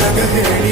I'm Jagger Hill.